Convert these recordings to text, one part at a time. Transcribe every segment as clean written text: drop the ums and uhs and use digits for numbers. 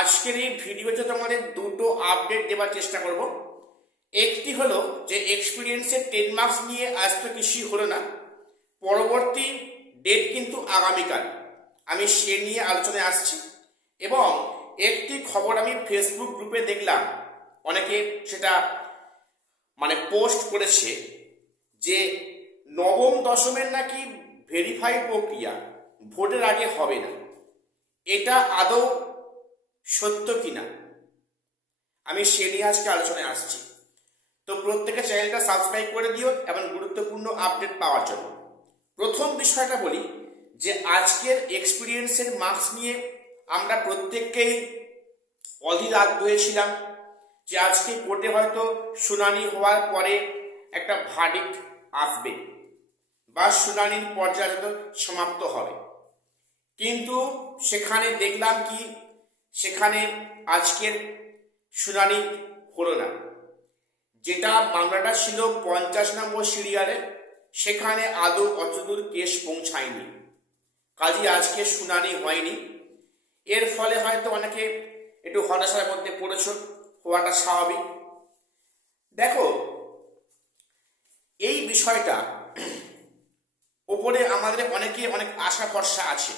আজকের এই ভিডিওতে তোমাদের দুটো আপডেট দেওয়ার চেষ্টা করব। একটি হলো যে এক্সপিরিয়েন্সের 10 মার্কস নিয়ে আজ তো কিছুই হলো না, পরবর্তী ডেট কিন্তু আগামীকাল, আমি সে নিয়ে আলোচনায় আসছি। এবং একটি খবর আমি ফেসবুক গ্রুপে দেখলাম, অনেকে সেটা পোস্ট করেছে যে নবম দশমের নাকি ভেরিফাই প্রক্রিয়া ভোটের আগে হবে না। এটা আদৌ সত্য কিনা আমি সে নিয়ে আজকে আলোচনায় আসছি। তো প্রত্যেকে চ্যানেলটা সাবস্ক্রাইব করে দিও এবং গুরুত্বপূর্ণ আপডেট পাওয়ার জন্য। প্রথম বিষয়টা বলি যে আজকের এক্সপিরিয়েন্সের মার্কস নিয়ে আমরা প্রত্যেককেই অধীর আগ্রহে ছিলাম যে আজকে কোর্টে হয়তো শুনানি হওয়ার পরে একটা ভার্ডিক্ট আসবে বা শুনানির পর্যায়ে সমাপ্ত হবে। কিন্তু সেখানে দেখলাম কি, সেখানে আজকের শুনানি হলো না। যেটা মামলাটা ছিল 50 নম্বর সিরিয়ালে, সেখানে আদৌ অতদূর কেস পৌঁছায়নি, কাজে আজকে শুনানি হয়নি। এর ফলে হয়তো অনেকে একটু হতাশার মধ্যে পড়েছ, হওয়াটা স্বাভাবিক। দেখো, এই বিষয়টা ওপরে আমাদের অনেক আশা ভরসা আছে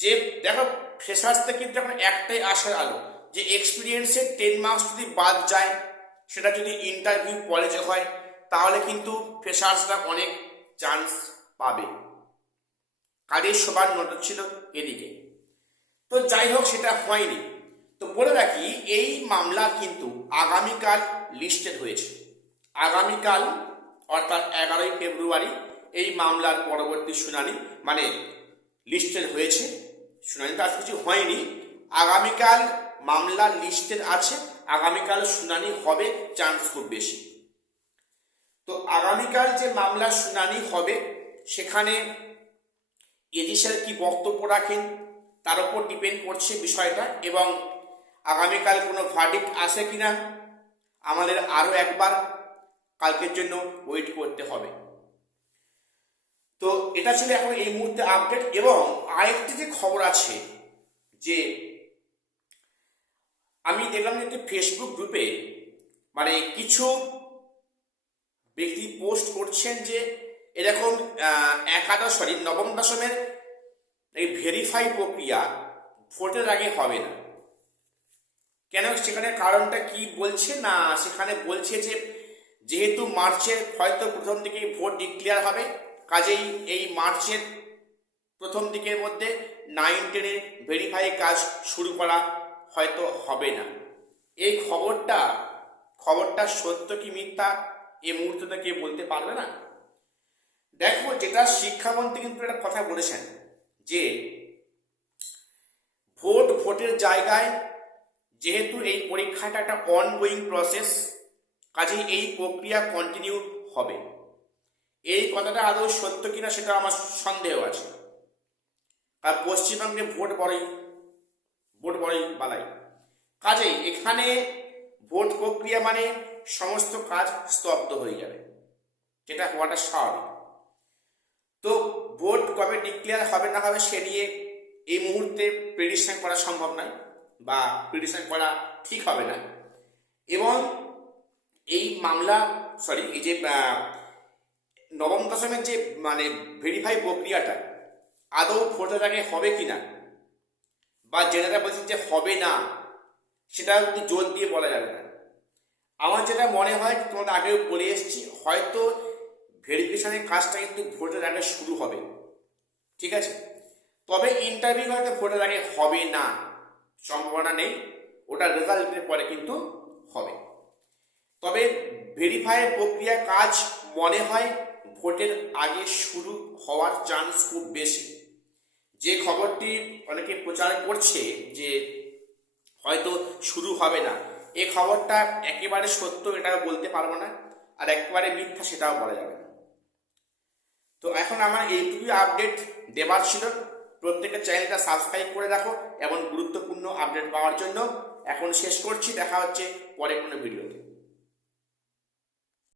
যে দেখো, ফ্রেশার্সতে কিন্তু এখন একটাই আশার আলো যে এক্সপিরিয়েন্সের 10 মার্কস যদি বাদ যায়, সেটা যদি ইন্টারভিউ কলেজে হয়, তাহলে কিন্তু ফ্রেশার্সরা অনেক চান্স পাবে। কাজের সবার নজর ছিল এদিকে। তো যাই হোক, সেটা হয়নি। তো বলে রাখি, এই মামলা কিন্তু আগামীকাল লিস্টেড হয়েছে। আগামীকাল অর্থাৎ 11ই ফেব্রুয়ারি এই মামলার পরবর্তী শুনানি লিস্টেড হয়েছে। শুনানিটা আজ কিছু হয়নি, আগামীকাল মামলা লিস্টেড আছে, আগামীকাল শুনানি হবে চান্স খুব বেশি। তো আগামীকাল যে মামলা শুনানি হবে, সেখানে এডি স্যার কি বক্তব্য রাখেন তার উপর ডিপেন্ড করছে বিষয়টা। এবং আগামীকাল কোনো ভার্ডিক্ট আসে কিনা আমাদের আরো একবার কালকের জন্য ওয়েট করতে হবে। তো এটা ছিল এখন এই মুহূর্তে আপডেট। এবং আরেকটি যে খবর আছে, যে আমি দেখলাম যে ফেসবুক গ্রুপে কিছু ব্যক্তি পোস্ট করছেন যে এরকম নবম দশমের এই ভেরিফাই প্রক্রিয়া ভোটের আগে হবে না। কেন, সেখানে কারণটা কি বলছে না, সেখানে বলছে যে যেহেতু মার্চের হয়তো প্রথম দিকে ভোট ডিক্লেয়ার হবে, কাজেই এই মার্চের প্রথম দিকের মধ্যে 9-10 ভেরিফাই কাজ শুরু করা হয়তো হবে না। এই খবরটা সত্য কি মিথ্যা এই মুহূর্তে কেউ বলতে পারবে না। দেখো, যেটা শিক্ষামন্ত্রী কিন্তু একটা কথা বলেছেন যে ভোটের জায়গায়, যেহেতু এই পরীক্ষাটা একটা অনগোয়িং প্রসেস, কাজেই এই প্রক্রিয়া কন্টিনিউ হবে। এই কথাটা আদৌ সত্য কিনা সেটা আমার সন্দেহ আছে। আর পশ্চিমবঙ্গে ভোট বড়ই বালাই, কাজেই এখানে ভোট প্রক্রিয়া সমস্ত কাজ স্তব্ধ হয়ে যাবে, যেটা হওয়াটা স্বাভাবিক। তো ভোট কবে ডিক্লেয়ার হবে না হবে সে নিয়ে এই মুহূর্তে প্রেডিকশন করা সম্ভব নয়, বা প্রেডিকশন করা ঠিক হবে না। এবং এই এই যে নবম দশমের যে ভেরিফাই প্রক্রিয়াটা আদৌ ভোটের আগে হবে কিনা, বা যেটা বলছেন যে হবে না, সেটা কিন্তু জোর দিয়ে বলা যাবে না। আমার যেটা মনে হয়, তোমাদের আগেও বলে এসেছি, হয়তো ভেরিফিকেশনের কাজটা কিন্তু ভোটের আগে শুরু হবে, ঠিক আছে। তবে ইন্টারভিউ হয়তো ভোটের আগে হবে না, সম্ভাবনা নেই, ওটা রেজাল্টের পরে কিন্তু হবে। তবে ভেরিফাইয়ের প্রক্রিয়া কাজ মনে হয় ভোটের আগে শুরু হওয়ার চান্স খুব বেশি। যে খবরটি অনেকে প্রচার করছে যে হয়তো শুরু হবে না, এই খবরটা একেবারে সত্য এটাও বলতে পারবো না, আর একেবারে মিথ্যা সেটাও বলা যাবে না। তো এখন আমার এইটুকুই আপডেট দেবার ছিল। প্রত্যেকের চ্যানেলটা সাবস্ক্রাইব করে রাখো এমন গুরুত্বপূর্ণ আপডেট পাওয়ার জন্য। এখন শেষ করছি, দেখা হচ্ছে পরে কোনো ভিডিওতে।